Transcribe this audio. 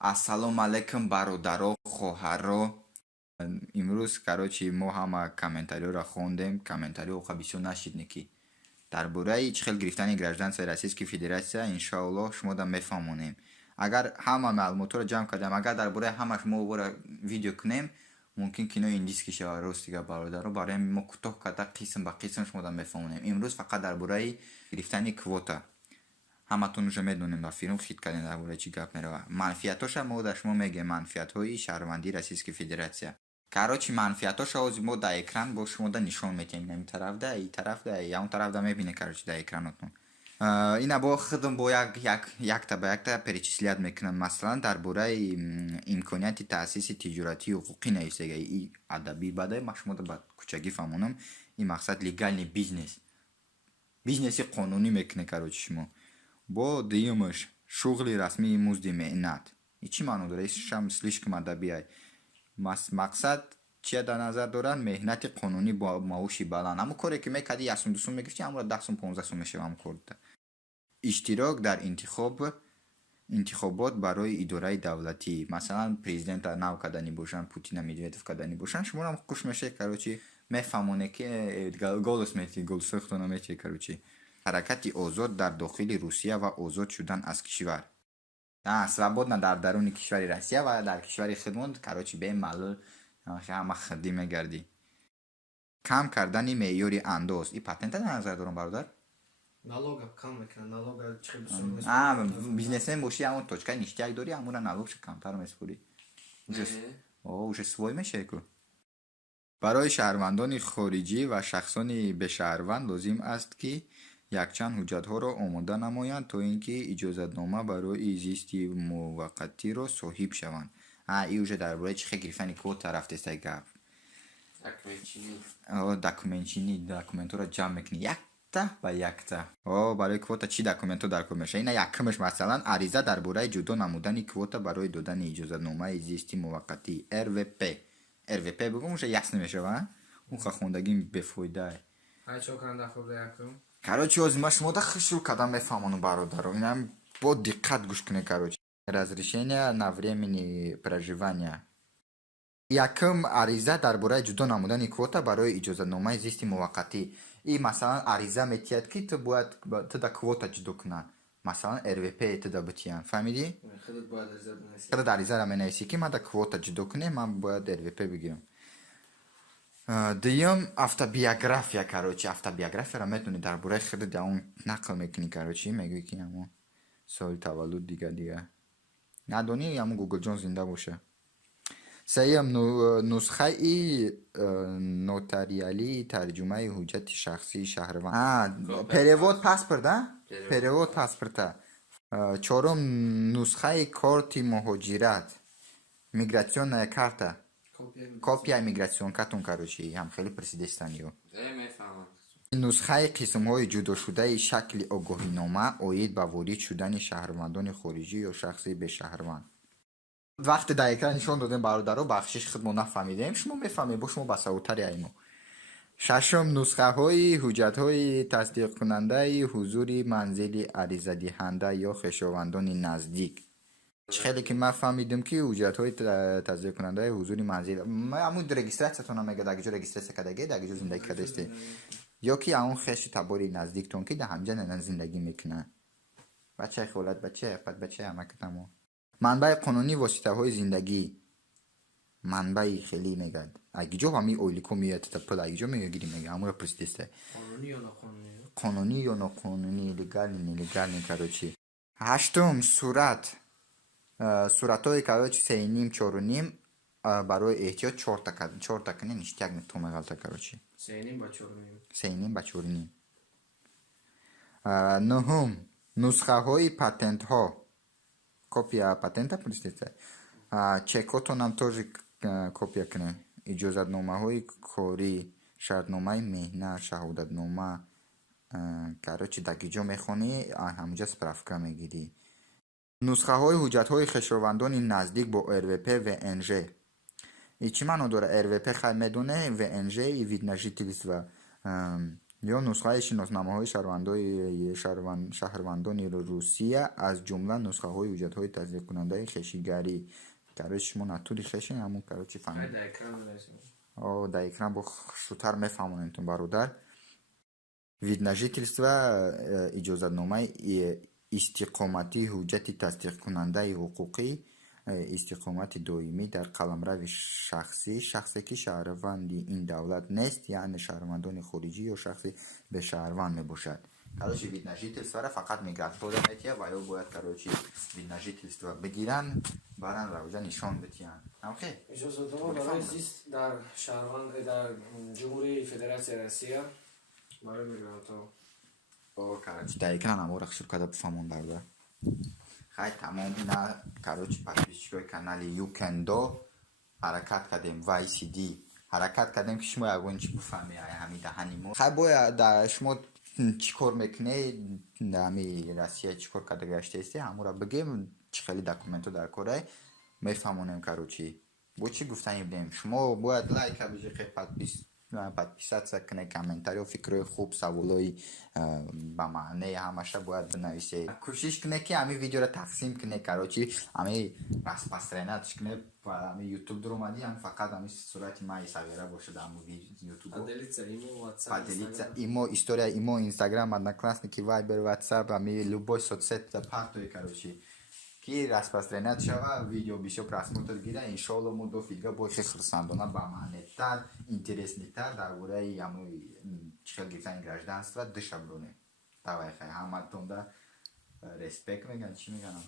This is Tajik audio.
Ассалому алейкум бародаро, хоҳаро. Имрӯз карочи мо ҳама комментариёро хондем. Комментариё ха бисёр нашидне ки дар бораи чӣ хел гирифтани гражданства Российской Федератсия иншоаллоҳ шумода мефаҳмонем. Агар ҳама маълумотро ҷамъ кардем, агар дар бораи ҳамаш мо бора видео кунем, мумкин кинои индийский шава. Ростига бародаро, барои мо кӯтоҳ карда қисм ба қисм шумода мефаҳмонем. Имрӯз фақат дар бораи гирифтани квота. ҳаматон уже медонем, ба филм хит кардем дар бораи чӣ гап мерава. Манфиатоша мо дар шумо мегем, манфиатҳои шаҳрвандии Российской Федератсия. Короче, манфиатоша ҳозир мо дар экран бо шумода нишон метем. Ин тараф да, ин тараф да, я он тараф да мебине короче дар экранотон. Ина бо худам бо якта ба якта перечислият мекунам. Масалан, дар бораи имконияти таъсиси тиҷоратии ҳуқуқӣ нависега. И адаби бадай ма шумода ба кӯчагӣ фаҳмонам. Ин мақсад легальный бизнес. Бизнеси қонунӣ мекуне короче шумо. Бо дуюмаш шуғли расмии музди меҳнат. И чӣ маъно дорад? Шам слишком адабиай. Мақсад чия дар назар дорад? Меҳнати қонунӣ бо маоши баланд. Ҳамон коре ки мекарди 1 сум 2 сум мегирифти, ҳамора 10 сум 15 сум мешава ҳамон корда. Иштирок дар интихобот барои идораи давлатӣ. Масалан, президента нав кардани бошанд, Путина Медведев кардани бошанд, шуморо ҳам хуш мешавад короче, мефаҳмоне ки голос мети, голосохтона мети короче. ҳаракати озод дар дохили Русия ва озод шудан аз кишвар. Свободна дар даруни кишвари Россия ва дар кишвари худмон короче бемаълул ҳама хирдӣ мегардӣ. Кам кардани меъёри андоз. И патента дар назар дорам бародар. Налога кам мекунад, налога чӣ бизнесмен боши, ҳамон точкаи ништяк дори, ҳамонра налогша камтар меспурӣ. Уже свой мешавӣ ку. Барои шаҳрвандони хориҷӣ ва шахсони бешаҳрванд лозим аст ки якчанд ҳуҷҷатҳоро омода намоянд, то ин ки иҷозатнома барои зисти муваққатиро соҳиб шаванд. И уже дар бораи чӣ хел гирифтани квота рафтеста гап. Документчинӣ, документҳоро ҷамъ мекунӣ якта ба якта. Барои квота чӣ документҳо дар кор мешавад? Ина якумаш масалан ариза дар бораи ҷудо намудани квота барои додани иҷозатномаи зисти муваққатӣ РВП. РВП бигум уже ясна мешава. Он хондагӣ бефоида. Короче, ҳозир ма шумода хушрӯ кардам мефаҳмонам бародаро. Инам бо диққат гӯш кунед короче. Разрешение на времени проживания. Якум ариза дар бораи ҷудо намудани квота барои иҷозатномаи зисти муваққатӣ. И масалан ариза метиҳад ки ту бояд туда квота ҷудо кунад. Масалан РВП туда битиян. Фаҳмидӣ? Худат аризара менависӣ ки ман да квота ҷудо кунем, ман бояд РВП бигирам. Дуюм автобиография короче. Автобиографияро метони дар бораи худат он нақл мекунӣ короче. Мегӯӣ ки ҳамон соли таваллуд дига. Надонӣ ҳамон Google ҷон зинда боша. Сеюм нусхаи нотариалии тарҷумаи ҳуҷҷати шахсии шаҳрванд. Перевод паспорт, да? Перевод паспорта. Чорум нусхаи корти муҳоҷират. Мигратсионная карта. Копия мигратсионкатон короче, ҳам хеле пресидестан ё. Нусхаи қисмҳои ҷудошудаи шакли огоҳинома оид ба ворид шудани шаҳрвандони хориҷӣ ё шахси бешаҳрванд. Вақте дар экран нишон додем бародаро, бахшиш худмо нафаҳмидем, шумо мефаҳмед, бо шумо басаводтари аймо. Шашум нусхаҳои ҳуҷҷатҳои тасдиқкунандаи ҳузури манзили аризадиҳанда ё хешовандони наздик. Чӣ хеле ки ман фаҳмидам ки ҳуҷҷатҳои тасдиқкунандаи ҳузури манзил ҳамун регистратсиятона мега дар ҷо регистратсия кардаге, дар ҷо зиндагӣ кардасте. Ё ки ҳамон хеши табори наздиктон ки дар ҳамҷа зиндагӣ мекунад. Бачаи холат бачаи амакатамо. Манбаи қонунӣ воситаҳои зиндагӣ. Манбаи хеле мегад. Агиҷо ҳами ойлико меяд та пул агиҷо мегири мега ҳамура пресидеста. Қонунӣ ё ноқонунӣ, легальный, нелегальный короче. Ҳаштум сурат. Суратҳои короче 3.5 4.5 барои эҳтиёт 4 та кане ништяк то меғалта короче. 3.5 ба 4.5. Нуҳум нусхаҳои патентҳо. Копия патента престита. Чекотонам тоже копия кане. Иҷозатномаҳои корӣ, шартномаи меҳнат, шаҳодатнома. Короче дагиҷо мехонӣ, ҳамҷа справка мегирӣ. Нусхаҳои ҳуҷҷатҳои хешовандони наздик бо РВП ВНЖ. И чӣ маъно дорад? РВП хай медоне, ВНЖ и вид на жительство. ё нусхаи шиносномаҳои шаҳрвандони Русия аз ҷумла нусхаҳои ҳуҷҷатҳои тасдиқкунандаи хешигарӣ. Короче, шумо натури хешем, ҳамун короче фаҳмед. Дар экран бо шутар мефаҳмонем тун бародар. Вид на жительство, иҷозатномаи истиқоматии ҳуҷҷати тасдиқкунандаи ҳуқуқӣ, истиқомати доимӣ дар қаламрави шахсӣ, шахсе ки шаҳрванди ин давлат нест, яъне шаҳрвандони хориҷӣ ё шахси бешаҳрванд мебошад. Короче, вид на жительствора фақат мигрантҳоро метиҳад ва ё бояд короче вид на жительство бигиранд, баранд ва оҷа нишон битиҳанд. Намхе? иҷозатнома барои зист дар дар ҷумҳурии Федератсияи Россия барои мигрантҳо. Короче, дар экран ҳамора шур карда бифаҳмон бародар. Хай тамом ина короче подписчикои канали Юкендо ҳаракат кардем, YCD ҳаракат кардем ки шумо ягон чӣ бифаҳмед ҳамин даҳани мо. Хай бояд шумо чӣ кор мекунед, ҳами Россия чӣ кор карда гаштаест, ҳамора бигем, чӣ хели документҳо дар корай мефаҳмонем. Короче бо чӣ гуфтани будем, шумо бояд лайка бижиқе, подписатсия кунед, комментариё, фикрҳои хуб, саволҳои ба маъне ҳамаша бояд бинависед. Кӯшиш кунед ки ҳамин видеоро тақсим кунед, короче ҳамин распространятш кунед. Ҳамин YouTube дар омадӣ, фақат ҳамин сурати ман савира бошад ҳамин YouTube. Поделиться имо, история имо, Instagram, Одноклассники, Viber, WhatsApp, ҳамин любой соцсетта партои короче ки распространят шава, видео бисёр просмотр гира, иншоалло мо дофига бои хурсандона ба маънетар, интереснитар дар бораи ҳамин чӣ хел гирифтани гражданства диша бронем. Давай хай ҳаматон да респект меган, чӣ меган?